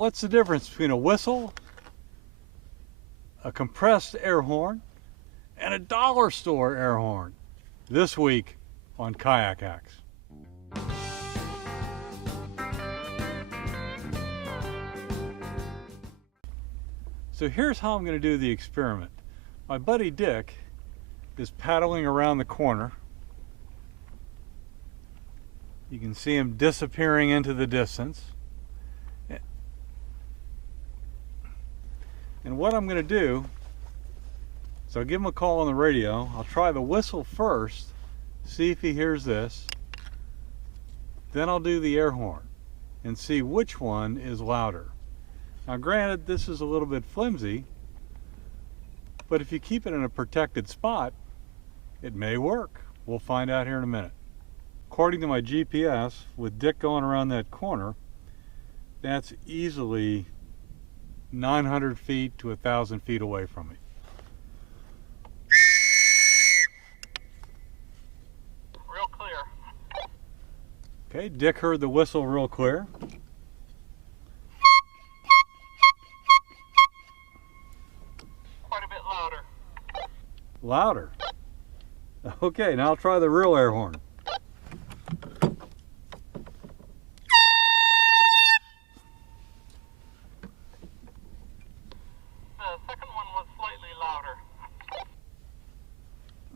what's the difference between a whistle, a compressed air horn, and a dollar store air horn? This week on Kayak Hacks. So here's how I'm going to do the experiment. My buddy Dick is paddling around the corner. You can see him disappearing into the distance. And what I'm going to do is I'll give him a call on the radio. I'll try the whistle first, see if he hears this. Then I'll do the air horn and see which one is louder. Now granted, this is a little bit flimsy, but if you keep it in a protected spot, it may work. We'll find out here in a minute. According to my GPS, with Dick going around that corner, that's easily 900 feet to 1,000 feet away from me. Real clear. Okay, Dick heard the whistle real clear. Quite a bit louder. Louder. Okay, now I'll try the real air horn.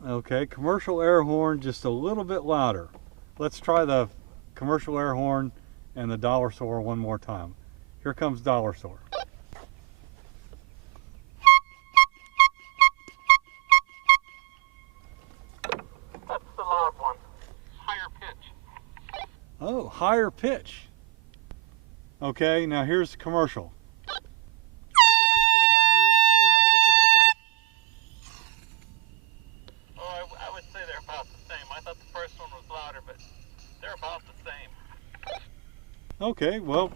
Okay, commercial air horn just a little bit louder. Let's try the commercial air horn and the dollar store one more time. Here comes dollar store. That's the loud one. Higher pitch. Oh, higher pitch. Okay, now here's the commercial. I thought the first one was louder, but they're about the same. Okay, well,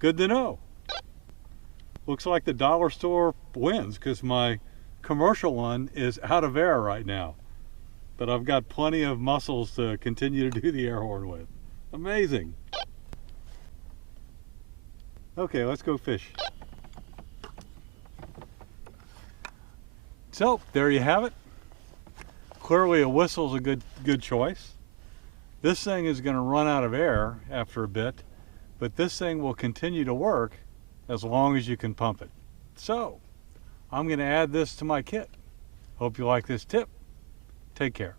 good to know. Looks like the dollar store wins because my commercial one is out of air right now. But I've got plenty of muscles to continue to do the air horn with. Amazing. Okay, let's go fish. So, there you have it. Clearly a whistle's a good choice. This thing is going to run out of air after a bit, but this thing will continue to work as long as you can pump it. So, I'm going to add this to my kit. Hope you like this tip. Take care.